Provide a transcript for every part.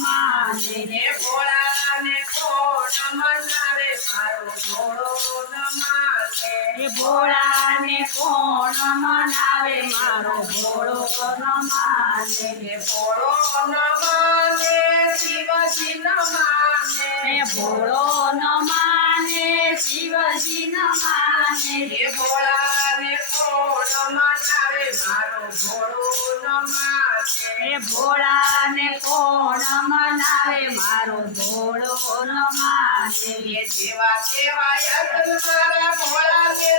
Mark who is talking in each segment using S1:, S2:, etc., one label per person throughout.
S1: માને
S2: ભોળાને કોણ મનાવે મારો ભોળો ન માને
S1: એ ભોળાને કોણ મનાવે? મારો ભોળો ન માને
S2: ને ભોળો ન માને શિવજી ન માને
S1: એ ભોળો ન
S2: મનાવે મારો ભોળો ન માને જેવા તેવા યતન મારા ભોળાને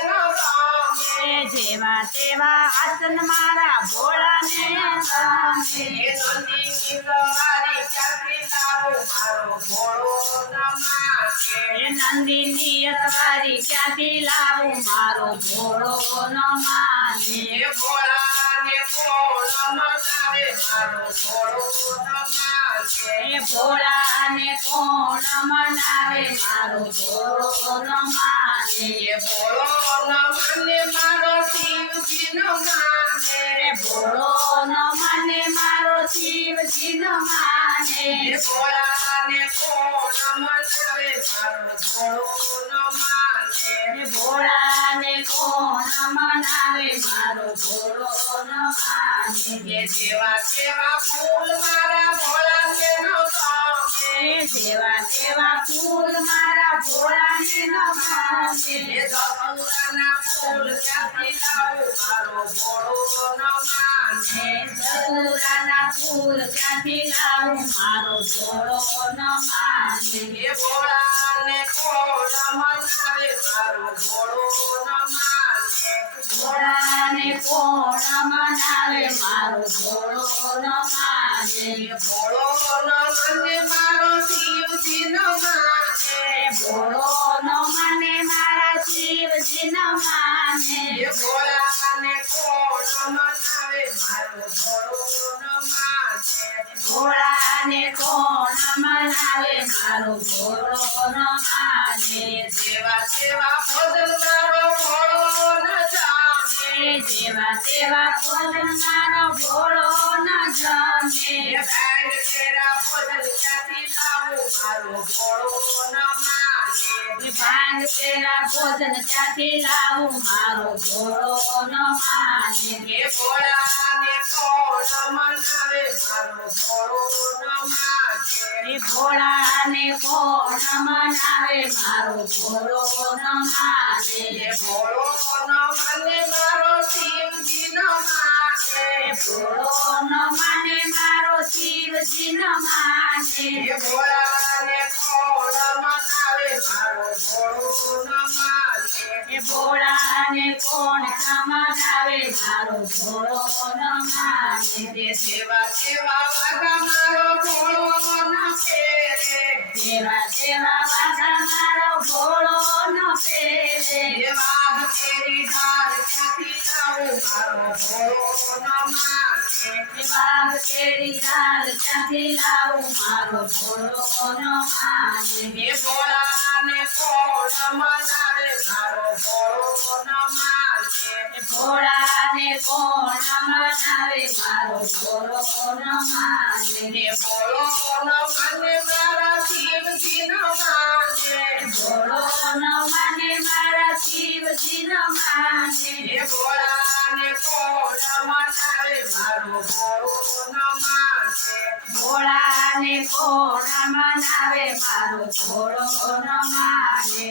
S2: ને
S1: એ જેવા તેવા આસન મારા ભોળાને ગમે
S2: એ નંદીની સવારી ચાકરી લાવો મારો ભોળો ન માને
S1: નંદીની અસવારી ક્યાંથી લાવું મારો ભોળો ન માને
S2: ભોળાને કોણ મનાવે મારો ભોળો ન માને
S1: ભોળાને કોણ મનાવે? મારો ભોળો ન માને
S2: ભોળો ન માને મારો શિવજી ન માને
S1: ભોળો ન માને મારો શિવજી ન માને.
S2: એ ભોળાને કોણ મારો ભોળો
S1: એ
S2: જેવા ફૂલ મારા ન
S1: એ જેવા તેવા ફૂલ મારા ન
S2: એ ફૂલ ક્યાંથી લાવું? મારો ભોળો ન માને
S1: ફૂલ ક્યાંથી લાવું? મારો ભોળો ન
S2: ભોળા મનાવે. મારો ભોળો ન
S1: ભોળાને કોણ મનાવે મારો ભોળો ન માને.
S2: ભોળો ન માને મારો શિવજી ન માને.
S1: ભોળો ન માને મારા શિવજી ન માને.
S2: ભોળાને કોણ મનાવે મારો ભોળો ન માને.
S1: ભોળાને કોણ મનાવે મારો ભોળો ન માને
S2: જેવા તેવા ભજન
S1: ભોજન મારો ન જમે
S2: તેરા ભોજન ક્યાંથી લાવું મારો ઘોડો ન માને
S1: ભાંગ તેરા ભોજન ત્યાંથી લાવું મારો ભોળો ન માને
S2: મારો ભોળો ન
S1: ભોળાને કોણ મનાવે મારો ભોળો ન માને.
S2: ભોળો ન માને મારો શિવજી ન માને.
S1: ભોળો ન માને મારો શિવજી ન માને.
S2: ભોળાને કોણ મનાવે મારો ભોળો ન માને.
S1: ભોળાને કોણ મનાવે મારો ભોળો ન માને.
S2: સેવા જેવા મારો ભોળો ન માને
S1: ભોળો ન માને
S2: મારો ભોળો
S1: કોણ મનાવે મારો ભોળો ન માને
S2: ભોળો ન ભોળાને કોણ મનાવે મારો ભોળો ન માને
S1: ભોળાને કોણ મનાવે મારો ભોળો ન માને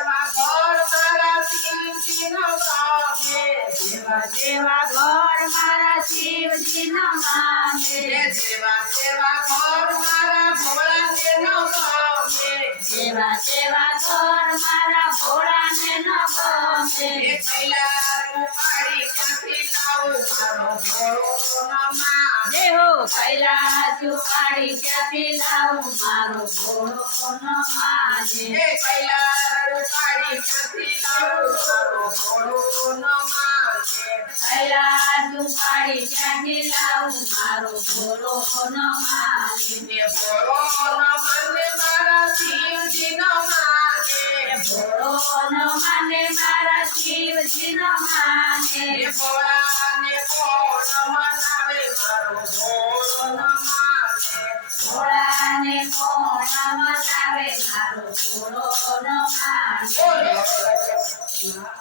S2: સેવા ઘર મારા શિવજી ન ગમે
S1: જેવા જેવા ઘર મારા શિવજી ન
S2: એ જેવા તેવા ઘર મારા ભોળાને ન ગમે
S1: જેવા જેવા ઘર મારા ભોળાને ન ગમે
S2: કૈલાસ પાડી ક્યાંથી લાવું મારો ભોળો ન માને
S1: દેહો કૈલાસ ઉપાડી ક્યાંથી લાવું મારો ઘોડો ન માને.
S2: એ કૈલાસ પાડી ક્યાંથી લાવું મારો ઘોડો ન માને.
S1: કૈલાસ ઉપાડી ક્યાંથી લાવું મારો ભોળો ન માને.
S2: એ ભોળો ન માને મારા શિવજી ન માને.
S1: ભોળો ન માને મારા શિવજી ન માને.
S2: ભોળાને કોણ મનાવે મારો ભોળો ન માને?
S1: ભોળાને કોણ મનાવે મારો માન
S2: બોલો.